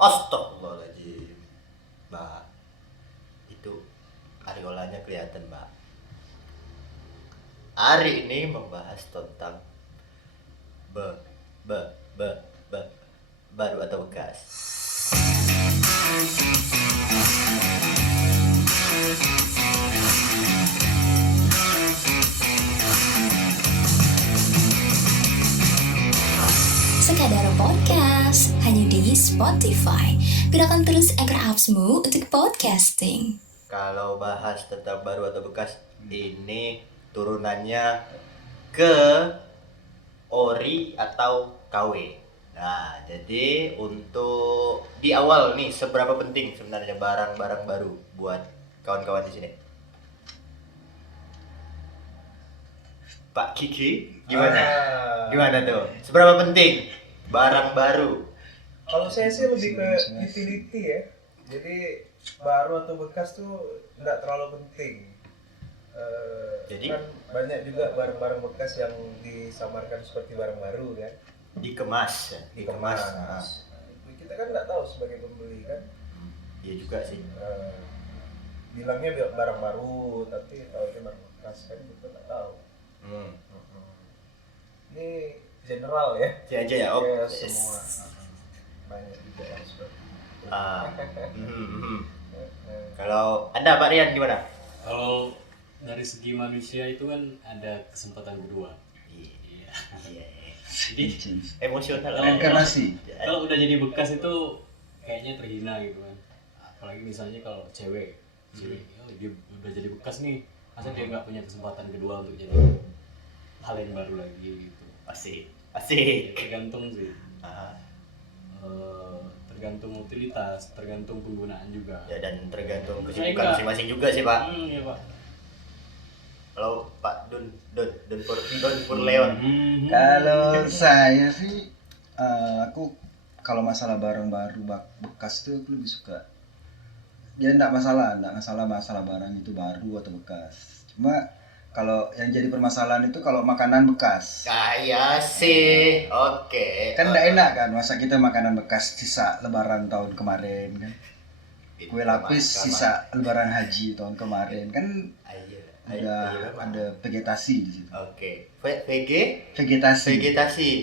Astagfirullahaladzim, Mbak. Itu ariolanya kelihatan, Mbak. Hari ini membahas tentang be, be, be, be, baru atau bekas. Sekadar podcast hanya di Spotify. Gunakan terus Anchor Apps-mu untuk podcasting. Kalau bahas tentang baru atau bekas, ini turunannya ke ori atau KW. Nah, jadi untuk di awal nih, seberapa penting sebenarnya barang-barang baru buat kawan-kawan di sini? Pak Kiki, gimana? Gimana tuh? Seberapa penting barang baru? Kalau saya sih lebih ke utility ya. Jadi baru atau bekas tuh nggak terlalu penting. Jadi? Kan banyak juga barang-barang bekas yang disamarkan seperti barang baru kan. Dikemas, ya? Dikemas. Nah, Kita kan nggak tahu sebagai pembeli kan. iya juga sih. Bilangnya barang baru tapi tahu itu barang bekas kan kita nggak tahu. Ini general ya. Ini aja ya, Om. Ya, semua banyak juga yang seperti itu. Kalau Anda Pak Rian gimana? Kalau dari segi manusia itu kan ada kesempatan kedua. Iya. Iya. Jadi Emosional. Reinkarnasi. kalau udah jadi bekas itu kayaknya terhina gitu kan. Apalagi misalnya kalau cewek, oh, dia udah jadi bekas nih, masa dia nggak punya kesempatan kedua untuk jadi hal yang baru lagi gitu. Asik. Ya, tergantung sih. Ah, Tergantung utilitas, tergantung penggunaan juga. ya dan tergantung Saya kesibukan enggak. masing-masing juga sih Pak. Iya Pak. Kalau Pak Don Purleon. Kalau saya sih, aku kalau masalah barang baru bekas tuh aku lebih suka. Ya enggak masalah barang itu baru atau bekas. Cuma kalau yang jadi permasalahan itu kalau makanan bekas. Kayak sih. Oke. Kan enggak enak kan masa kita makanan bekas sisa lebaran tahun kemarin kan. Kue lapis sisa lebaran haji tahun kemarin kan ada vegetasi di situ. Oke. Vegetasi.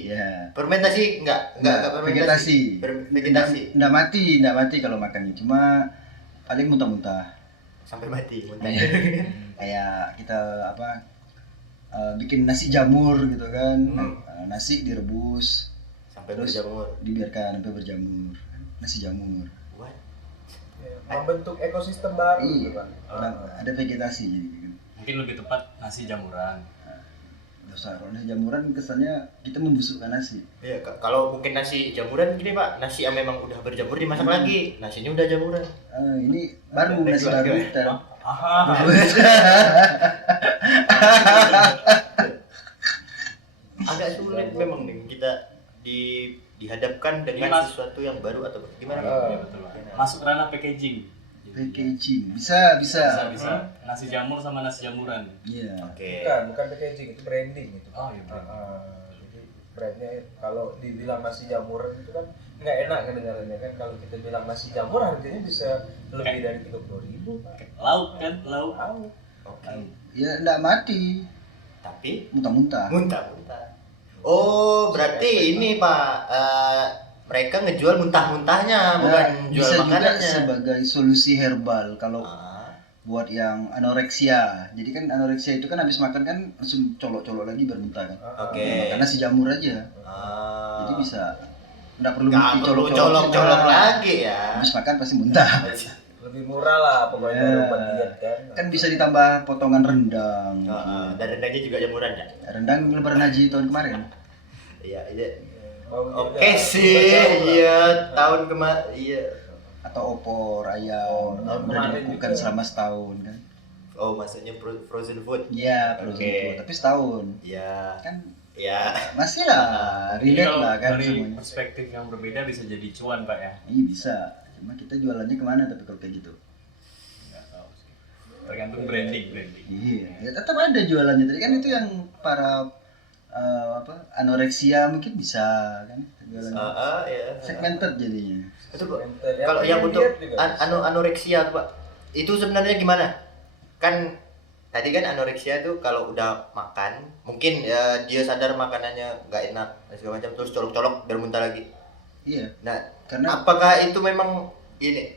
Ya. Fermentasi enggak fermentasi. Vegetasi. Enggak mati kalau makannya. Cuma paling muntah-muntah. Sampai mati muntah. Kayak kita bikin nasi jamur gitu kan. Nasi direbus Sampai terus berjamur. dibiarkan sampai berjamur. Nasi jamur. What? Ya, membentuk ekosistem baru Iya. gitu kan. Ada vegetasi jadi gitu. Mungkin lebih tepat nasi jamuran. Kalau nasi jamuran kesannya kita membusukkan nasi. Iya, kalau mungkin nasi jamuran gini Pak, nasi yang memang udah berjamur dimasak lagi, nasinya udah jamuran. Ini baru nasi baru kita. Agak sulit memang nih kita dihadapkan dengan Ini mas- sesuatu yang baru atau gimana? Iya betul Pak. Masuk ranah packaging. Packaging bisa. Bisa. Nasi jamur sama nasi jamuran. Iya. Oke. Bukan packaging, itu branding itu. Oh iya. Jadi brandnya kalau dibilang nasi jamuran itu kan nggak enak kedengarannya kan. Kalau kita bilang nasi jamur harganya bisa lebih dari 30.000 Pak. Lauk kan, lauk. Oke. Ya enggak mati, Tapi muntah-muntah. muntah-muntah. Oh, berarti ini Pak, mereka ngejual muntah-muntahnya, bukan jual bisa juga makanannya. sebagai solusi herbal kalau Ah, buat yang anoreksia. Jadi kan anoreksia itu kan habis makan kan langsung colok-colok lagi bermuntah kan. Oke. Karena si jamur aja. Jadi bisa enggak perlu nggak mesti perlu colok-colok. colok-colok lagi ya. Habis makan pasti muntah. Lebih murah lah pokoknya Ya. obat diet kan. Kan bisa ditambah potongan rendang. Dan rendangnya juga jamuran ya. Rendang lebaran haji tahun kemarin. Iya, iya. Mau Oke juga sih, jamuran. iya tahun kemarin, iya. Atau opor ayam tahun yang udah kemarin dibekukan juga. selama setahun kan. Oh, maksudnya frozen food. Iya, frozen Oke. food, tapi setahun. Iya, Kan iya. masih lah, Jadi relate kalau lah kan dari semuanya. perspektif yang berbeda bisa jadi cuan Pak ya. Iya bisa. Cuma kita jualannya kemana tapi kalau kayak gitu. Nggak tahu sih. Tergantung branding. Iya, ya tetap ada jualannya. Tadi kan itu yang para anoreksia mungkin bisa kan, Ya. segmented jadinya. Itu Pak, Mental. kalau yang paling untuk diet juga bisa. anoreksia tuh, Pak, itu sebenarnya gimana? Kan tadi kan anoreksia tuh kalau udah makan mungkin ya dia sadar makanannya nggak enak dan segala macam terus colok-colok biar muntah lagi. Iya, Nah, karena apakah itu memang ini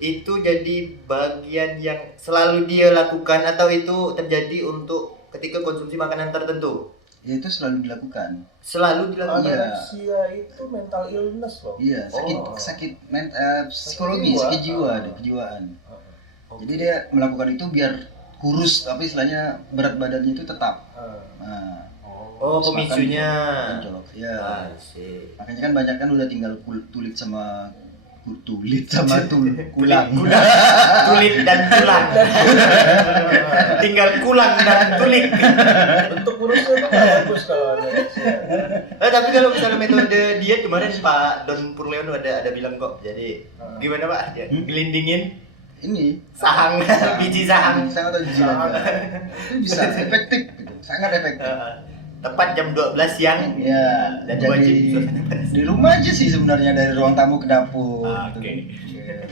itu jadi bagian yang selalu dia lakukan atau itu terjadi untuk ketika konsumsi makanan tertentu? ya itu selalu dilakukan. Selalu dilakukan. Iya. Anoreksia itu mental illness loh. Iya, sakit Oh. sakit psikologi, jiwa. sakit jiwa, ada kejiwaan. Jadi dia melakukan itu biar kurus, tapi istilahnya berat badannya itu tetap. Nah, Oh, terus pemicunya. makan colok. Ya. I see. Makanya kan banyak kan udah tinggal tulit sama kulang. Tulit dan tulang. Tinggal kulang dan tulik. Bentuk kurusnya itu nggak bagus kalau anoreksia. Tapi kalau misalnya metode diet kemarin Pak Don Purleon ada bilang kok. Jadi gimana Pak? Ya, gelindingin Ini sahang, biji sahang. sangat atau biji naga. Itu bisa efektif gitu. Sangat efektif. Tepat jam 12 siang. Ya, Dan jadi wajib suasana panas. di rumah aja sih sebenarnya dari ruang tamu ke dapur. Oke.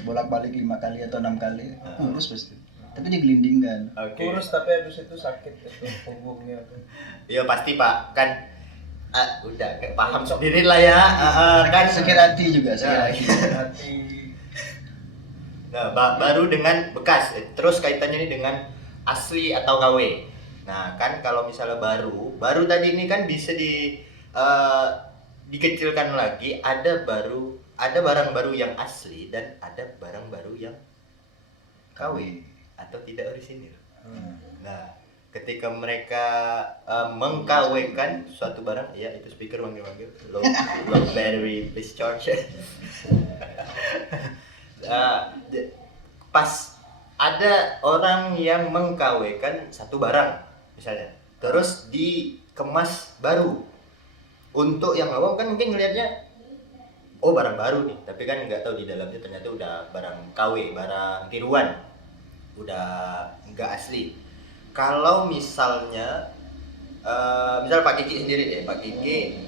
Bolak-balik 5 kali atau 6 kali. Kurus pasti. Tapi digelindingkan. Oke. Kurus tapi habis itu sakit itu punggungnya tuh. Iya pasti Pak, kan udah kayak paham sendiri lah ya. Kan Sakit hati juga, sakit hati. Nanti Nah, baru dengan bekas, terus kaitannya ini dengan asli atau KW. Nah, kan kalau misalnya baru tadi ini kan bisa dikecilkan lagi, ada barang baru yang asli dan ada barang baru yang KW atau tidak orisinil. Nah, ketika mereka mengkawinkan suatu barang, ya itu speaker manggil-manggil, low battery please charge. Pas ada orang yang mengkawinkan satu barang misalnya, terus dikemas baru. Untuk yang awam kan mungkin ngelihatnya oh barang baru nih, tapi kan nggak tahu di dalamnya ternyata udah barang KW, barang tiruan, udah nggak asli. Kalau misalnya misal Pak Kiki sendiri deh, Pak Kiki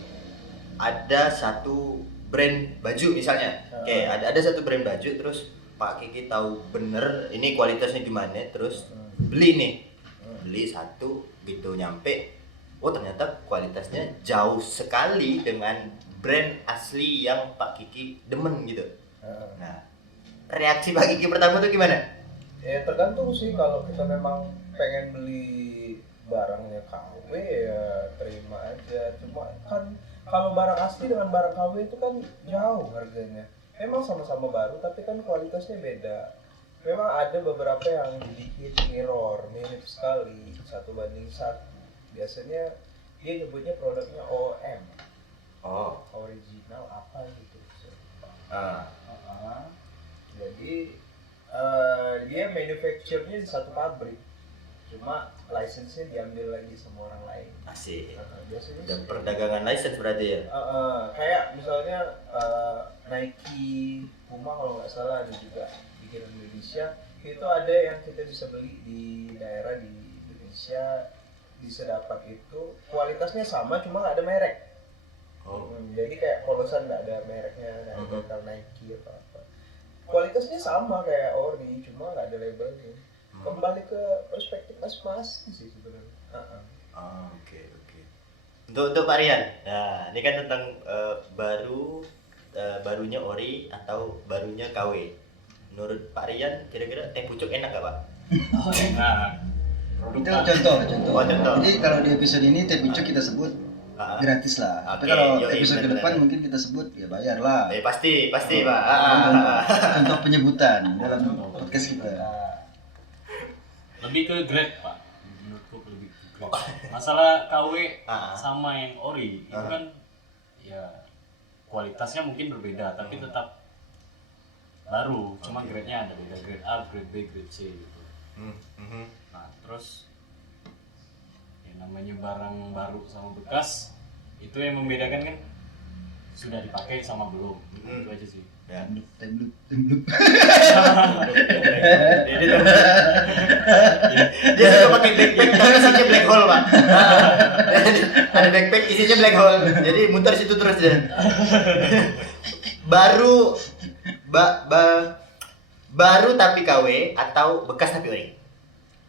ada satu brand baju misalnya, oke, ada satu brand baju, terus Pak Kiki tahu bener ini kualitasnya gimana, terus beli satu gitu, nyampe oh ternyata kualitasnya jauh sekali dengan brand asli yang Pak Kiki demen gitu. Nah, reaksi Pak Kiki pertama tuh gimana? ya tergantung sih, kalau kita memang pengen beli barangnya KW ya terima aja. Cuma kan kalau barang asli dengan barang KW itu kan jauh harganya. Memang sama-sama baru tapi kan kualitasnya beda. Memang ada beberapa yang dibikin mirip sekali 1:1. Biasanya dia nyebutnya produknya OM. Oh, Original apa gitu. ah, Jadi dia manufacture-nya di satu pabrik. Cuma license-nya diambil lagi sama orang lain. asik. Biasanya Dan sih. perdagangan license berarti ya? Kayak misalnya Nike, Puma kalau nggak salah ada juga bikin Indonesia. Itu ada yang kita bisa beli di daerah di Indonesia, bisa dapat itu kualitasnya sama cuma nggak ada merek. Oh, Jadi kayak polosan nggak ada mereknya, nggak ada label Nike atau apa. Kualitasnya sama kayak ori, cuma nggak ada labelnya. Kembali ke perspektif masing-masing sih sebenarnya. oke. Untuk Pak Rian, nah ini kan tentang barunya ori atau barunya KW. Menurut Pak Rian, kira-kira teh pucuk enak gak Pak? Oh, enak. Itu contoh. Oh, contoh. Jadi kalau di episode ini teh pucuk kita sebut gratis lah. Tapi Oke, kalau yoi, episode ke benar-benar. depan mungkin kita sebut ya bayar lah. Pasti Pak. Contoh penyebutan dalam podcast kita. Lebih ke grade pak, menurutku lebih ke grade. Masalah KW sama yang ori itu kan ya kualitasnya mungkin berbeda tapi tetap baru, cuma grade-nya ada beda, grade A, grade B, grade C gitu. Nah terus ya namanya barang baru sama bekas itu yang membedakan kan sudah dipakai sama belum. Itu aja sih. Ya. Tembluk. Dia suka pakai backpack tapi isinya black hole, Pak. Ada backpack isinya black hole. Jadi muter situ terus dia. Baru tapi KW atau bekas tapi ori?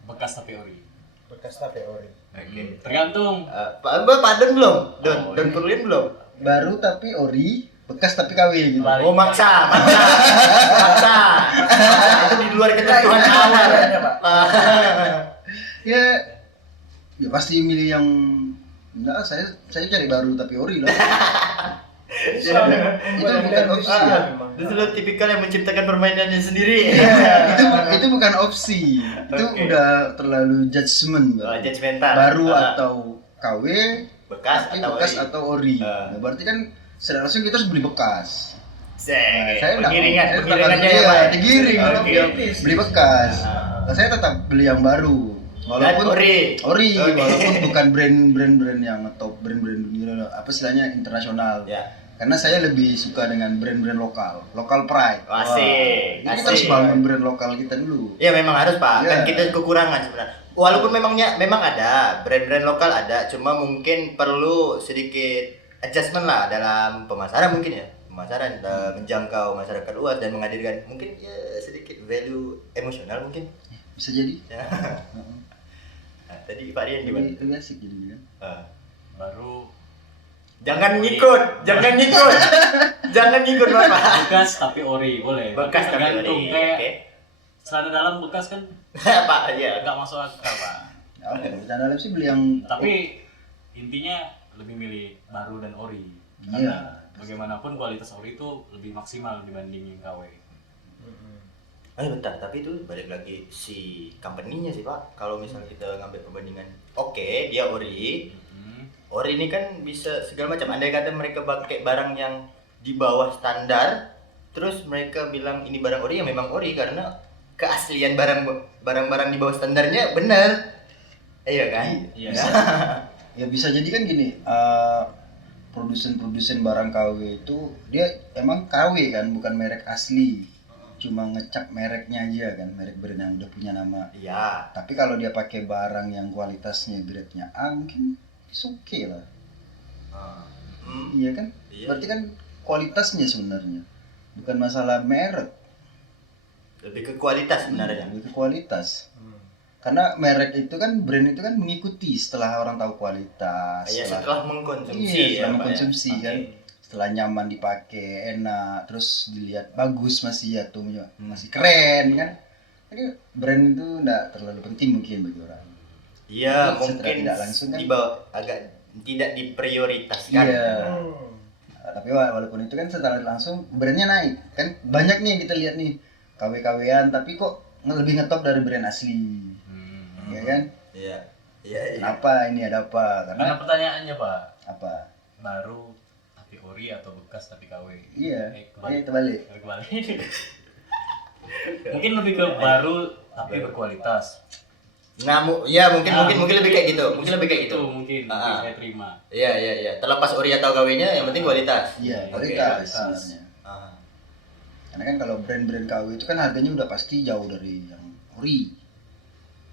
Bekas tapi ori. Bekas tapi ori. Oke. Tergantung. Pak Don belum? Don Kurlin belum? Baru tapi ori, bekas tapi KW gitu. Balik. Oh, maksa. Itu di luar ketentuan awal. Ya pasti milih yang enggak, saya cari baru tapi ori lah. Itu bukan opsi ya. Itu lo tipikal yang menciptakan permainannya sendiri. Itu bukan opsi. Itu Oke. udah terlalu judgement. Oh, judgmental. Baru atau KW, bekas tapi atau bekas ori? atau ori. Ah. Nah, berarti kan secara langsung kita harus beli bekas. Nah, Saya enggak- penggiringannya iya, ya, Pak. digiring Oke. tetap beli bekas. Nah, saya tetap beli yang baru. Walaupun ori. ori, Oke. walaupun bukan brand yang top, brand dunia, apa istilahnya internasional. Ya. Karena saya lebih suka dengan brand-brand lokal pride. Asik, Wah, kita harus asik. bangun brand lokal kita dulu. Ya memang harus, Pak. Iya. Kan kita kekurangan sebenarnya. Walaupun memang ada brand-brand lokal ada, cuma mungkin perlu sedikit adjustment lah dalam pemasaran mungkin ya. Pemasaran menjangkau masyarakat luas dan menghadirkan mungkin ya sedikit value emosional mungkin. Bisa jadi. Ya. Nah, tadi Pak Rian gimana? Lebih asik jadi kan. Ah. Baru Jangan ngikut Bapak. bekas tapi ori boleh. Bekas tapi Tergantung, ori. kayak Oke. celana dalam bekas kan Pak, ya. nggak masuk akal, Pak. Ya, oke, bercanda dalam sih beli yang Tapi intinya lebih milih baru dan ori. Iya. Karena bagaimanapun kualitas ori itu lebih maksimal dibanding yang KW. Bentar, tapi itu balik lagi si company-nya sih, Pak. Kalau misalnya kita ngambil perbandingan, oke, dia ori. Ori ini kan bisa segala macam. Andai kata mereka pakai barang yang di bawah standar, terus mereka bilang ini barang ori, ya memang ori karena keaslian barang-barang di bawah standarnya benar. Iya kan? Iya. ya bisa jadi kan gini, produsen barang KW itu dia emang KW kan, bukan merek asli, cuma ngecap mereknya aja kan, merek brand yang udah punya nama. Iya. Tapi kalau dia pakai barang yang kualitasnya grade-nya A, mungkin oke lah. Iya kan? Iya. Berarti kan kualitasnya sebenarnya, bukan masalah merek. Lebih ke kualitas sebenarnya. Lebih ke kualitas. Karena merek itu kan, brand itu kan mengikuti setelah orang tahu kualitas. Iya, setelah mengkonsumsi Iya, setelah ya, Pak, ya. mengkonsumsi kan. Oke. Setelah nyaman dipakai, enak, terus dilihat bagus masih masih keren kan. Jadi brand itu enggak terlalu penting mungkin bagi orang. Iya, Secara mungkin tidak langsung kan. agak tidak diprioritaskan. Iya. Tapi walaupun itu kan secara langsung brandnya naik kan, banyak nih yang kita lihat nih KW-KW-an tapi kok lebih ngetop dari brand asli. Ya kan? Iya. Iya. Kenapa ini ada apa? Karena pertanyaannya, Pak, Apa? baru tapi ori atau bekas tapi KW? Iya. Kebalik. Terbalik. Kebalik. Mungkin lebih ke baru tapi berkualitas. Nah, mungkin lebih kayak gitu. Mungkin lebih kayak gitu. Itu mungkin saya terima. Iya. Terlepas ori atau KW-nya, yang penting kualitas. Iya, Oke. kualitas sebenarnya. Ah. Karena kan kalau brand-brand KW itu kan harganya udah pasti jauh dari yang ori.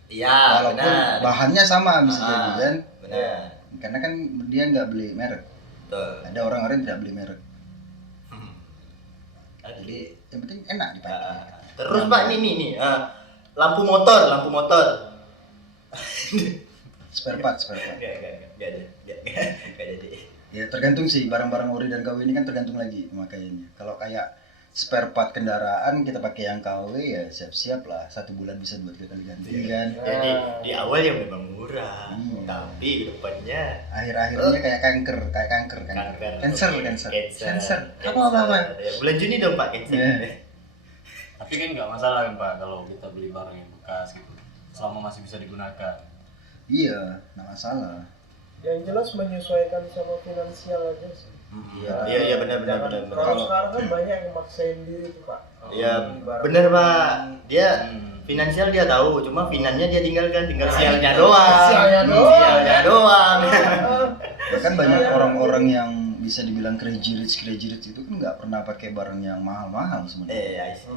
Iya, Walaupun benar. bahannya sama bisa Ah, jadi kan. Benar. Karena kan dia nggak beli merek. Betul. Ada orang-orang yang tidak beli merek. Oke. Jadi yang penting enak dipakai. Terus Pak, ini lampu motor. Spare part. Enggak ada. Ya tergantung sih, barang-barang ori dan KW ini kan tergantung lagi pemakaiannya. Kalau kayak spare part kendaraan kita pakai yang KW ya siap-siap lah, 1 bulan bisa 2-3 kali ganti kan. Jadi di awal ya memang murah, Hmm. tapi depannya Akhir-akhirnya kayak kanker. Cancer. Apa? Ya, bulan Juni dong Pak cancer. Iya. Tapi kan nggak masalah kan, Pak, kalau kita beli barang yang bekas gitu, selama masih bisa digunakan. Iya, nggak masalah. Yang jelas menyesuaikan sama finansial aja sih. Iya benar. Kalau sekarang kan banyak yang maksain diri tuh Pak. Iya Beli barang benar Pak. ini. Dia finansial dia tahu, cuma finannya dia tinggal sialnya doang. Sialnya doang. Sialnya doang. Bahkan banyak orang-orang yang bisa dibilang crazy rich itu kan nggak pernah pakai barang yang mahal-mahal sebenarnya. I see.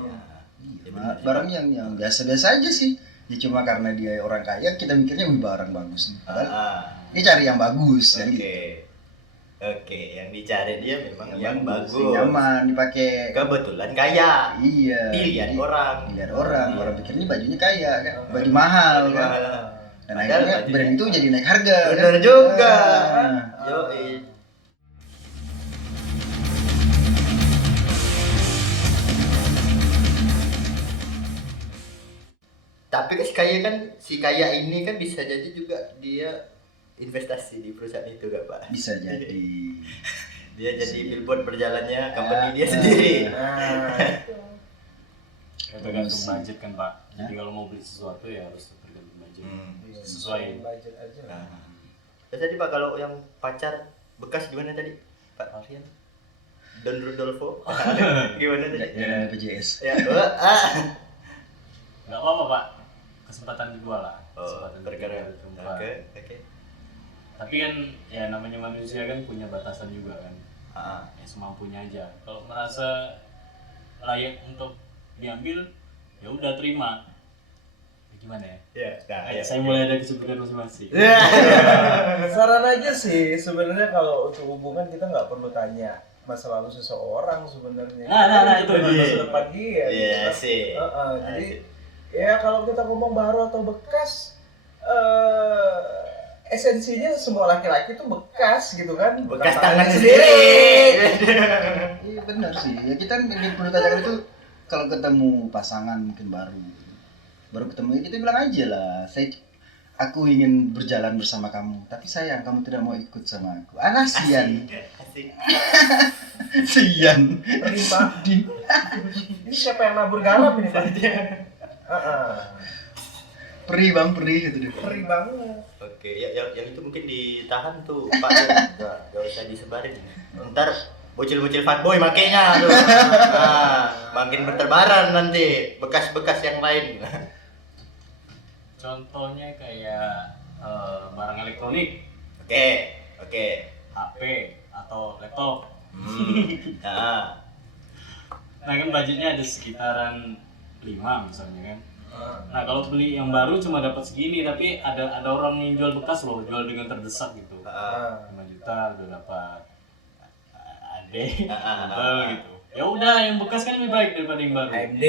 Iya, barang yang biasa-biasa aja sih. Ya cuma karena dia orang kaya kita mikirnya wih barang bagus nih. Padahal dia cari yang bagus kan gitu. Oke, yang dicari dia memang yang bagus. Nyaman dipakai. Kebetulan kaya. Iya. Pilihan orang. Orang pikirnya bajunya kaya kan. Baju mahal kan. Dan akhirnya brand itu jadi naik harga. Bener kan? juga. Ah. Yoi. Tapi kan si kaya ini kan bisa jadi juga dia investasi di perusahaan itu gak Pak? Bisa jadi. Dia jadi billboard berjalannya company dia sendiri. Tergantung budget kan Pak. Jadi kalau mau beli sesuatu ya harus tergantung budget. Sesuai budget aja. Terus tadi Pak kalau yang pacar bekas gimana tadi Pak Aryan? Don Rudolfo gimana tadi? Jangan BPJS. Ya, nggak apa-apa Pak, kesempatan kedua lah. Perkara. Oke. Tapi kan ya namanya manusia kan punya batasan juga kan. Ya semampunya aja. Kalau merasa layak untuk diambil, ya udah terima. Gimana ya? Ya, Saya mulai ada kesibukan masing-masing. Saran aja sih sebenarnya kalau untuk hubungan kita nggak perlu tanya masa lalu seseorang sebenarnya. Nah, itu Bukan dia. masa depan dia. Iya gitu. sih. Jadi ya kalau kita ngomong baru atau bekas, esensinya semua laki-laki tuh bekas gitu kan. Bekas tangan sendiri. Iya benar sih. Ya kita yang perlu tanyakan itu kalau ketemu pasangan mungkin baru ketemu ya kita bilang aja lah. Aku ingin berjalan bersama kamu, tapi sayang kamu tidak mau ikut sama aku. Sian. Asik. Sian. Terima. Ini siapa yang nabur garam ini Pak? Perih gitu deh. Perih banget. Oke, yang itu mungkin ditahan tuh Pak. Gak usah disebarin. Ntar bocil-bocil fuckboy makanya tuh. Makin berterbaran nanti bekas-bekas yang lain. Contohnya kayak barang elektronik, Oke. HP atau laptop. Nah, Nah kan budgetnya ada sekitaran 5 misalnya kan. Nah kalau beli yang baru cuma dapat segini, tapi ada orang yang jual bekas loh, jual dengan terdesak gitu. 5 juta udah dapat ade, gitu. Ya udah yang bekas kan lebih baik daripada yang baru. AMD.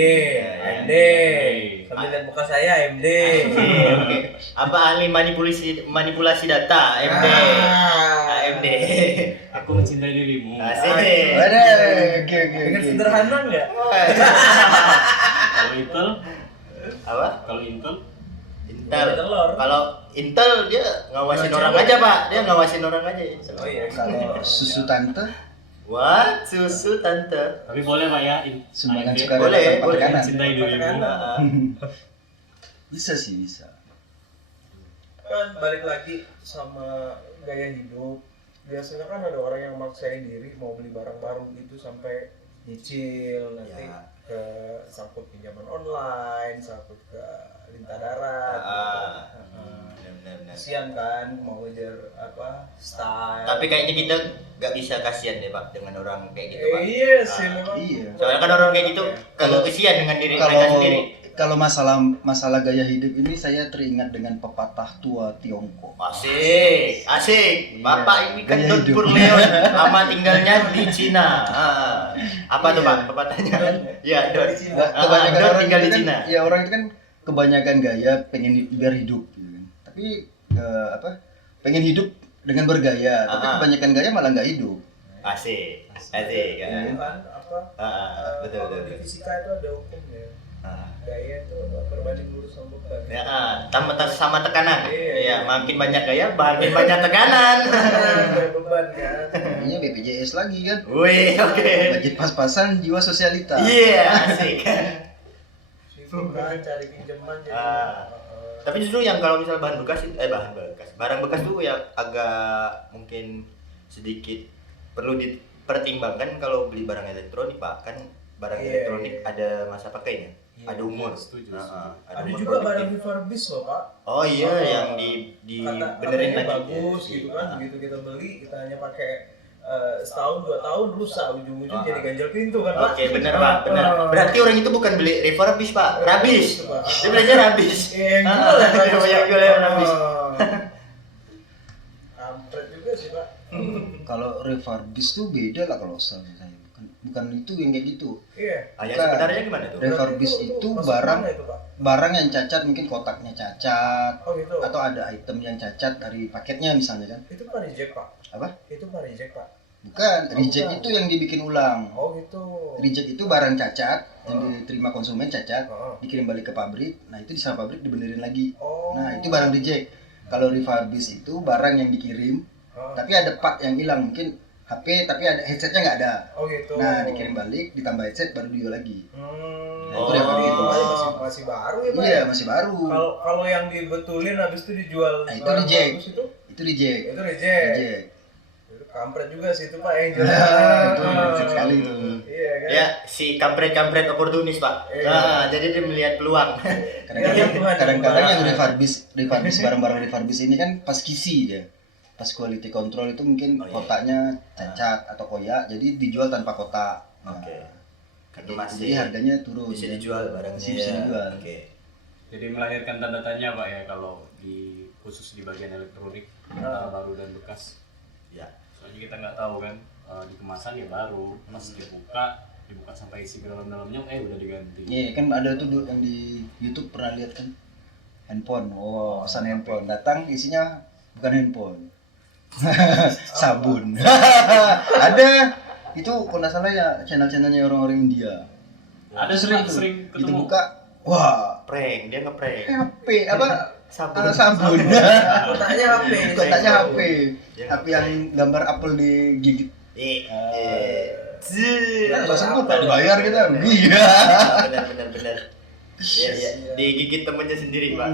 Sambil lihat muka saya AMD. Oke. Apa ahli manipulasi data AMD? AMD. Aku mencintai dirimu. Asik. Oke. Dengan sederhana nggak? Kalau Intel, Apa? kalau Intel, Intel. Telur. Kalau Intel dia ngawasin Ngawasin orang apa? aja Pak. Dia ngawasin orang aja. Oh iya. Kalau susu tante Wah, susu tante. tapi boleh Pak ya. sumbangan AMD. sukarela Boleh, tanpa boleh. tekanan. Mencintai dirimu. Bisa sih, bisa. Kan balik lagi sama gaya hidup. Biasanya kan ada orang yang maksain diri mau beli barang baru gitu sampai nyicil, nanti Ya. ke sangkut pinjaman online, sangkut ke lintah darat. Benar. Kasian kan mau ngejar apa style. Tapi kayaknya kita nggak bisa kasihan deh Pak dengan orang kayak gitu Pak. Iya sih memang. Iya. Soalnya kan orang kayak gitu kagak kasihan dengan diri mereka sendiri. Kalau masalah gaya hidup ini saya teringat dengan pepatah tua Tiongkok. Asik. Iya, Bapak ini kan gaya Don hidup. Corleone, lama tinggalnya di Cina. Apa tuh Iya. Pak pepatahnya? Iya, Don. Kebanyakan Don orang tinggal itu di kan, Cina. ya orang itu kan kebanyakan gaya pengen biar hidup gitu kan. Tapi pengen hidup dengan bergaya, tapi Ah. kebanyakan gaya malah nggak hidup. Asik. Iya Kan? kan apa? Betul. Kalau di fisika itu ada hukumnya. Gaya itu berbanding lurus sama beban. Ya, sama tekanan. Iya. Iya, makin banyak gaya, makin banyak tekanan. Ada beban kan. Ini BPJS lagi kan. Wih, oke. Budget pas-pasan, jiwa sosialita. Iya, asik. Situ kan cari pinjaman jadi. Tapi justru yang kalau misal barang bekas tuh ya agak mungkin sedikit perlu dipertimbangkan kalau beli barang elektronik Pak. Kan barang Iya, elektronik iya. ada masa pakainya, Iya, ada umur. setuju. Ada umur juga barang produktif. refurbish loh Pak. Oh iya, yang Kata- dibenerin katanya lagi. bagus gitu kan. Ah. Begitu kita beli kita hanya pakai setahun 2 tahun rusak ujung-ujung jadi ganjel pintu kan Pak. Oke, benar Pak, benar. Berarti orang itu bukan beli refurbish Pak, rabis. Pak. Dia belajar rabis. Iya, yang jual ya rabis. Yang jual yang rabis. Kampret juga sih Pak. Kalau refurbish tuh beda lah kalau saya. Bukan itu yang kayak gitu. Iya. Yang sebenarnya gimana tuh? Refurbish itu masuk barang mana itu, Pak? barang yang cacat, mungkin kotaknya cacat Oh gitu. atau ada item yang cacat dari paketnya misalnya kan. Itu Pak reject Pak. Apa? Itu Pak reject Pak. Bukan, Oh, reject bukan. itu yang dibikin ulang. Oh gitu. Reject itu barang cacat yang diterima konsumen cacat, Oh. dikirim balik ke pabrik. Nah, itu di sana pabrik dibenerin lagi. Oh. Nah, itu barang reject. Kalau refurbish itu barang yang dikirim Oh. tapi ada part yang hilang, mungkin HP tapi ada headsetnya nggak ada. Oh gitu. Nah, dikirim balik, ditambah headset baru dijual lagi. Hmm. Nah, itu Oh, refurbish. itu masih baru ya Pak. Iya, ya? masih baru. Kalau yang dibetulin habis itu dijual Nah, itu barang reject. bagus itu Itu reject. itu reject. Reject. Itu kampret juga sih itu Pak yang jual. Itu reject sekali itu. Iya kan. Ya, si kampret-kampret oportunis Pak. Iya. Nah, jadi dia melihat peluang. Kadang-kadang yang refurbish barang-barang refurbish ini kan pas kisi dia. Pas quality control itu mungkin Oh, iya. kotaknya cacat atau koyak, jadi dijual tanpa kotak. Nah, Oke. Karena jadi masih harganya turun. bisa ya. dijual barangnya. Masih bisa ya. dijual. Oke. Jadi melahirkan tanda tanya Pak ya kalau di khusus di bagian elektronik antara baru dan bekas. Ya. Soalnya kita nggak tahu kan di kemasan ya baru, pas dibuka sampai isi ke dalamnya udah diganti. Iya, kan ada tuh yang di YouTube pernah lihat kan handphone. Oh, pesan handphone. Datang isinya bukan handphone. Sabun. Ada. Itu kalau nggak salah ya channel-channelnya orang-orang India. Ada Itu sering tuh. Itu ketemu. buka. Wah, Prank, dia ngeprank. HP apa? Sabun. Sabun. Kotaknya HP. Kotaknya HP. Dia HP yang gambar apel digigit. Kan alasan tuh tak dibayar kita. Iya. Benar. Ya, ya. Digigit temennya sendiri Pak.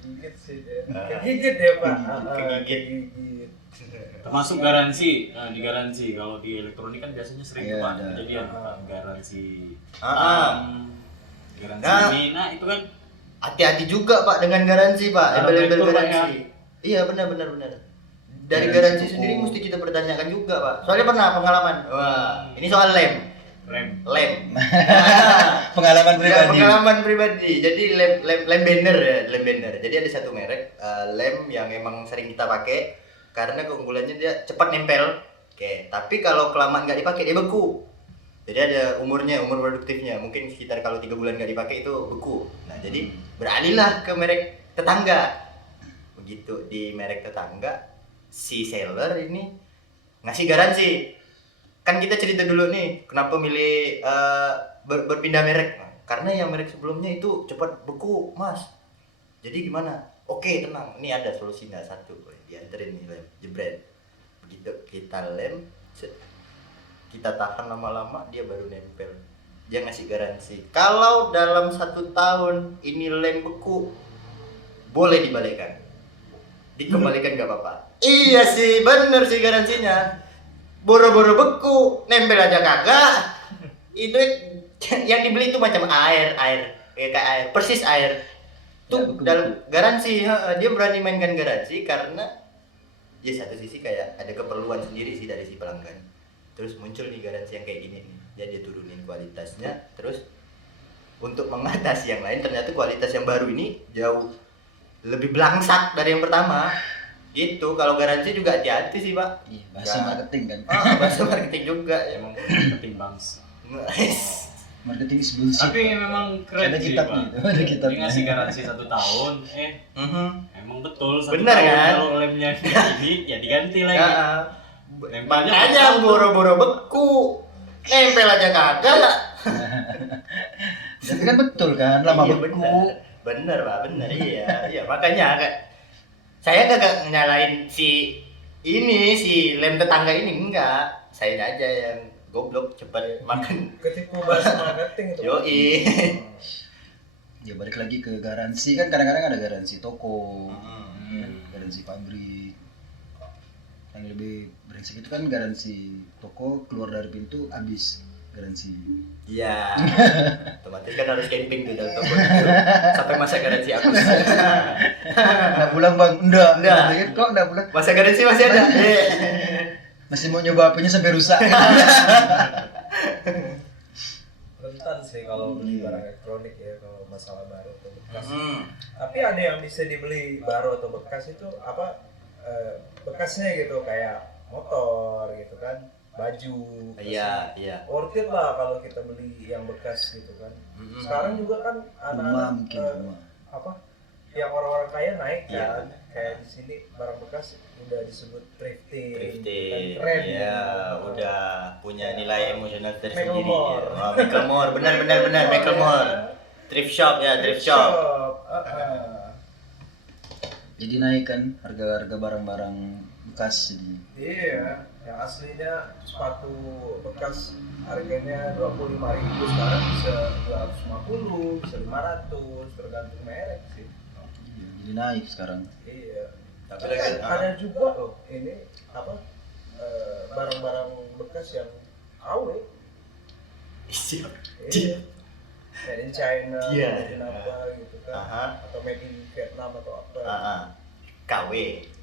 Gigit sih dia. Kegigit ya Pak. Kegigit. Kegigit. Termasuk garansi, di garansi kalau di elektronik kan biasanya sering Iya, tuh Pak ada. kejadian Pak, garansi garansi Nah. ini, nah itu kan Hati-hati juga Pak dengan garansi Pak. Dalam Embel-embel lektur, Pak, garansi. Iya benar. Dari Garansi garansi toko. sendiri mesti kita pertanyakan juga Pak. Soalnya pernah pengalaman. Wah, ini soal lem. rem. Pengalaman Ya, pribadi. pengalaman pribadi. Jadi lem banner ya, lem banner. Jadi ada satu merek lem yang emang sering kita pakai karena keunggulannya dia cepat nempel. Oke, tapi kalau kelamaan nggak dipakai dia beku. Jadi ada umur produktifnya. Mungkin sekitar kalau 3 bulan nggak dipakai itu beku. Nah, jadi beralihlah ke merek tetangga. Begitu di merek tetangga si seller ini ngasih garansi. Kan kita cerita dulu nih kenapa milih berpindah merek. Nah, karena yang merek sebelumnya itu cepat beku Mas, jadi gimana? Oke tenang, ini ada solusinya satu, dianterin nih lem jebret, begitu kita lem kita tahan lama-lama dia baru nempel. Dia ngasih garansi kalau dalam 1 tahun ini lem beku boleh dibalikkan, dikembalikan nggak apa-apa. Iya sih, bener sih garansinya. Boro-boro beku, nempel aja kagak. Itu yang dibeli itu macam air, kayak air, persis air. Tuh Ya, dalam garansi, dia berani mainkan garansi karena ya satu sisi kayak ada keperluan sendiri sih dari si pelanggan. Terus muncul nih garansi yang kayak gini nih. Dia turunin kualitasnya, terus untuk mengatasi yang lain ternyata kualitas yang baru ini jauh lebih belangsak dari yang pertama. Gitu, kalau garansi juga hati-hati sih Pak. Iya, bahasa marketing kan. Bahasa marketing juga ya. Emang marketing bangs. Marketing is bullshit. Tapi memang keren Ada sih kitabnya Pak. itu, ada kitabnya. Dia ngasih garansi 1 tahun, emang betul 1 Bener, tahun kan? kalau lemnya kayak ini ya diganti lagi. Ya, Nempelnya makanya betul. boro-boro beku, nempel aja kagak. Tapi kan betul kan, lama Iya, beku. bener Pak, bener iya makanya saya kagak nyalain si lem tetangga ini, enggak, saya aja yang goblok cepat makan. Ketipu bahasa marketing itu. Yoi. Ya balik lagi ke garansi kan, kadang-kadang ada garansi toko, Hmm. garansi pabrik. Yang lebih brengsek itu kan garansi toko keluar dari pintu habis. garansi. Iya. Otomatis kan harus camping tuh dalam toko itu sampai masa garansi habis. Nggak pulang bang? Enggak. Kok nggak pulang? Masa garansi masih ada. Masih mau nyoba apanya sampai rusak. Rentan sih kalau beli barang elektronik ya, kalau masalah baru atau bekas. Hmm. Tapi ada yang bisa dibeli baru atau bekas itu bekasnya gitu, kayak motor gitu kan, baju. Iya, iya. Worth it lah kalau kita beli yang bekas gitu kan. Sekarang juga kan Rumah anak-anak mungkin rumah. yang orang-orang kaya naik Iya. kan, kayak di sini barang bekas udah disebut thrifting, Thrifting, kan keren ya udah punya nilai emosional tersendiri. Macklemore. Ya. Oh, Macklemore, benar Macklemore. Thrift shop ya, thrift shop. Jadi naik kan harga barang-barang bekas jadi. Iya, yang aslinya sepatu bekas harganya 25.000 sekarang bisa 250, bisa 500, tergantung merek sih. Iya, jadi naik sekarang. Iya. Tapi Tapi lagi ada juga loh ini barang-barang bekas yang KW. Siap. Iya. Made in China, Iya. made in apa gitu kan, Aha. atau made in Vietnam atau apa. KW.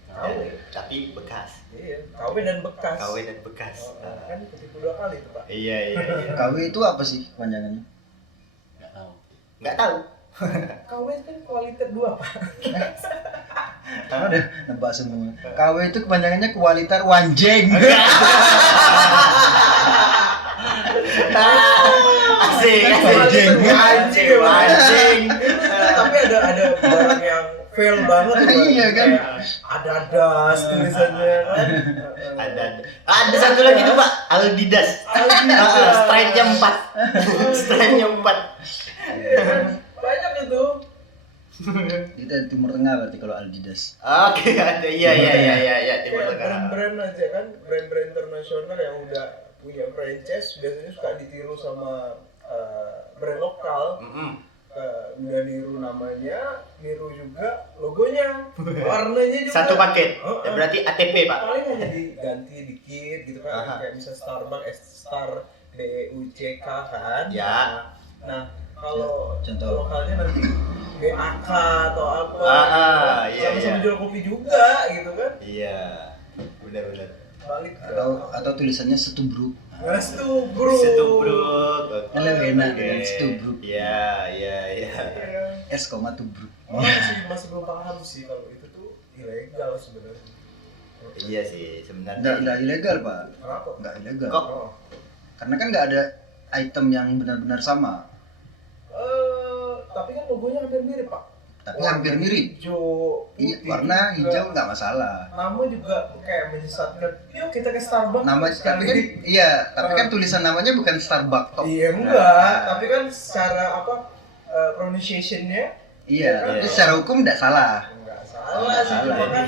KW. Tapi bekas. Iya, KW dan bekas. KW dan bekas. Kan ketipu 2 kali tuh Pak. Iya. KW itu apa sih kepanjangannya? Nggak tahu. Nggak tahu. KW kan kualitas 2 Pak. Ada nebak semua. KW itu kepanjangannya kualitas wanjeng. Asik. Anjing. Tapi ada barang yang fail banget tuh. Iya kan? Kayak ada das tulisannya kan. Ada satu lagi tuh Pak, Adidas. Stripe-nya 4. Stripe-nya 4. Iya kan? Banyak itu. Kita Timur Tengah berarti kalau Adidas. Oke, ada. Iya, Timur Kayak Tengah. brand-brand aja kan, brand-brand internasional yang udah punya franchise biasanya suka ditiru sama brand lokal. Udah niru namanya, niru juga logonya, warnanya juga. Satu paket. Oh, Ya, berarti ATP, Pak. paling hanya diganti dikit gitu kan. Aha. Kayak bisa Starbucks, Star DUCK kan. Ya. Nah, kalau Contoh. lokalnya nanti BAK atau apa. Iya, Sama-sama iya. jual kopi juga gitu kan. Iya. Benar. Balik ke Atau tulisannya setubruk. Mas tuh bro. Setubruk. Kan lebih enak Oke. kan setubruk. Iya. Iya. S, tubruk. Masih belum paham sih kalau itu tuh ilegal sebenarnya. Iya sih, sebenarnya. Nggak ilegal pak. Kenapa? Nggak ilegal. Kok? Oh. Karena kan nggak ada item yang benar-benar sama. Tapi kan logonya hampir mirip pak. Tapi hampir mirip. Hijau, Iya, putih warna juga. hijau nggak masalah. Nama juga kayak menyesatkan. Yuk kita ke Starbucks. Nama sekali. tapi kan iya, tapi kan tulisan namanya bukan Starbucks toh. Iya enggak. Nah, Tapi kan secara pronunciation-nya iya, Iya. tapi secara hukum nggak salah. enggak salah Nggak sih. salah. Cuma kan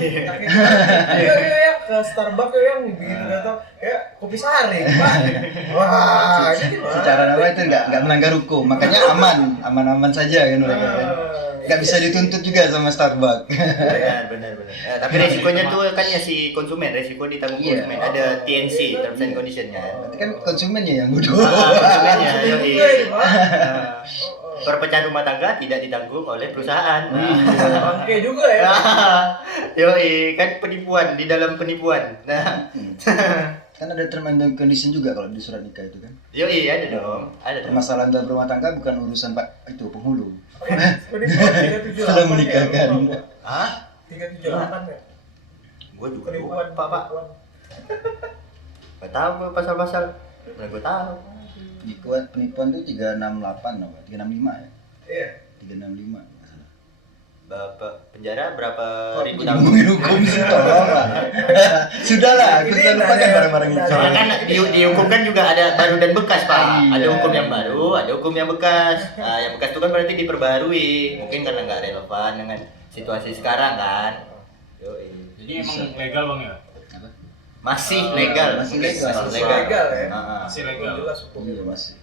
ayo ya ke Starbucks yang begitu datang ya kopi sari pak. Wah ini gimana? Secara nama itu nggak melanggar hukum, makanya aman saja kan mereka. Kan. Nggak bisa dituntut juga sama Starbucks. Benar. Tapi resikonya tuh kan ya si konsumen, resiko ditanggung Iya. konsumen. Ada TNC, terms and condition-nya. Berarti kan konsumennya yang bodoh. Konsumennya, yoi. Juga ini, Pak. Perpecahan rumah tangga tidak ditanggung oleh perusahaan. Bangke juga ya. Yoi, kan penipuan di dalam penipuan. Nah, Kan ada term and condition juga kalau di surat nikah itu kan. yoi ada dong. Permasalahan dalam rumah tangga bukan urusan pak itu penghulu. Penipuan 378 Belum menikahkan. ya. Hah? 378 ya. Gua juga Penipuan lupa, Pak. penipuan. Gak tahu gua pasal-pasal. Mana gua tahu. Penipuan tuh 368 apa? 365 ya? Iya. 365 nggak salah. Bapak penjara berapa Kok ribu jadi tahun? ngomongin hukum sih, tolonglah. Sudahlah, aku Ini sudah lupakan nanya- barang-barang itu. Soalnya kan di hukum kan juga ada baru dan bekas Pak. Iya. Ada hukum yang baru, ada hukum yang bekas. Nah, yang bekas itu kan berarti diperbarui. Mungkin karena nggak relevan dengan situasi sekarang kan. Yoi. Jadi emang legal bang ya? Apa? Masih legal. Masih legal. Masih legal ya. Masih legal. Jelas hukum. Iya masih.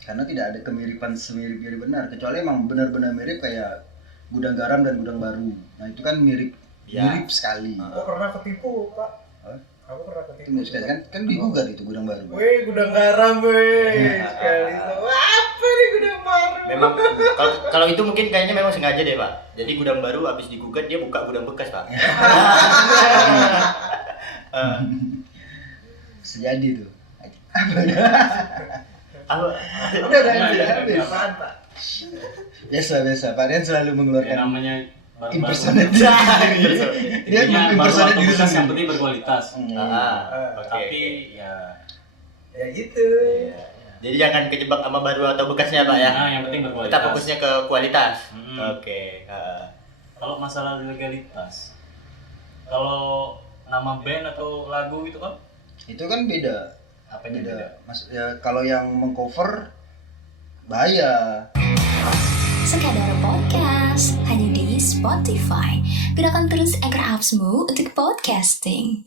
Karena tidak ada kemiripan semirip-mirip benar, kecuali emang benar-benar mirip kayak gudang garam dan gudang baru. Nah itu kan mirip Ya. mirip sekali. Oh, pernah ketipu, Pak. Apa? Aku pernah Itu ketipu. kan digugat itu Gudang Baru. Weh, gudang garam weh. Sekali itu. Apa nih gudang baru? Memang kalau itu mungkin kayaknya memang sengaja deh Pak. Jadi gudang baru habis digugat dia buka gudang bekas Pak. Sejadi tuh. Apa? Udah habis. Apaan, Pak? Biasa. Pak Rian selalu Ya mengeluarkan namanya baru-baru. impersonate. Dia Intinya mempersonate baru diri atau bekas yang sendiri. penting berkualitas. Oke. Tapi ya Ya gitu. Iya. Jadi jangan kejebak sama baru atau bekasnya Pak ya. nah, yang penting Kita berkualitas. fokusnya ke kualitas. Mm-mm. Oke. Kalau masalah legalitas, kalau nama band atau lagu itu kan Itu kan beda. apa yang beda? Mas, ya, kalau yang mengcover bahaya. Sekadar Podcast hanya di Spotify. Gunakan terus Anchor Apps-mu untuk podcasting.